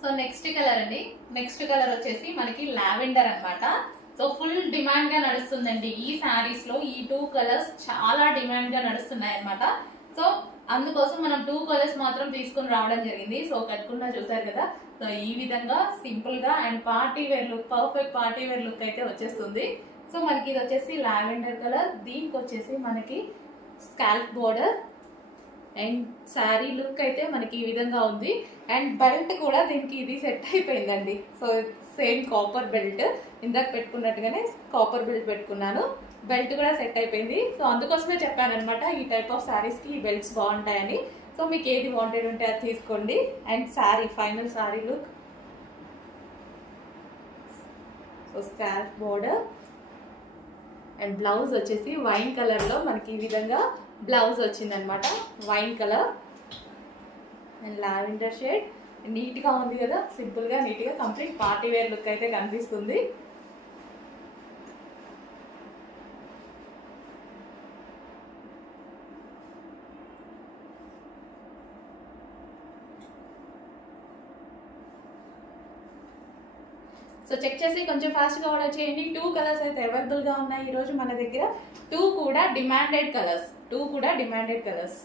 So next colour అండి, next colour వచ్చేసి మనకి లావెండర్ అన్నమాట. సో ఫుల్ డిమాండ్ గా నడుస్తుందండి ఈ శారీస్ లో. ఈ 2 కలర్స్ చాలా డిమాండ్ గా నడుస్తున్నాయి అన్నమాట. సో అందుకోసం మనం 2 కలర్స్ మాత్రం తీసుకుని రావడం జరిగింది. సో కట్టుకున్నా చూసారు కదా. సో ఈ విధంగా సింపుల్ గా and party wear look, perfect party wear look అయితే వచ్చేస్తుంది. సో మనకి ఇది వచ్చేసి లావెండర్ కలర్, దీనికి వచ్చేసి మనకి scalp border and sari look అయితే మనకి ఈ విధంగా ఉంది. అండ్ బెల్ట్ కూడా దీనికి ఇది సెట్ అయిపోయిందండి. సో సేమ్ కాపర్ బెల్ట్, ఇందాక పెట్టుకున్నట్టుగానే కాపర్ బెల్ట్ పెట్టుకున్నాను, బెల్ట్ కూడా సెట్ అయిపోయింది. సో అందుకోసమే చెప్పాను అనమాట ఈ టైప్ ఆఫ్ శారీస్ కి ఈ బెల్ట్స్ బాగుంటాయని. సో మీకు ఏది వాంటెడ్ ఉంటే అది తీసుకోండి. And sari, final sari look. So scalp border and blouse వచ్చేసి వైన్ కలర్ లో మనకి ఈ విధంగా బ్లౌజ్ వచ్చిందనమాట, wine colour and lavender shade. Neat గా ఉంది కదా, సింపుల్ గా నీట్ గా కంప్లీట్ పార్టీ వేర్ లుక్ అయితే కనిపిస్తుంది. సో చెక్ చేసి కొంచెం ఫాస్ట్ గా ఆర్డర్ చేయండి. 2 కలర్స్ అయితే అవైలబుల్ గా ఉన్నాయి ఈ రోజు మన దగ్గర. 2 కూడా డిమాండెడ్ కలర్స్.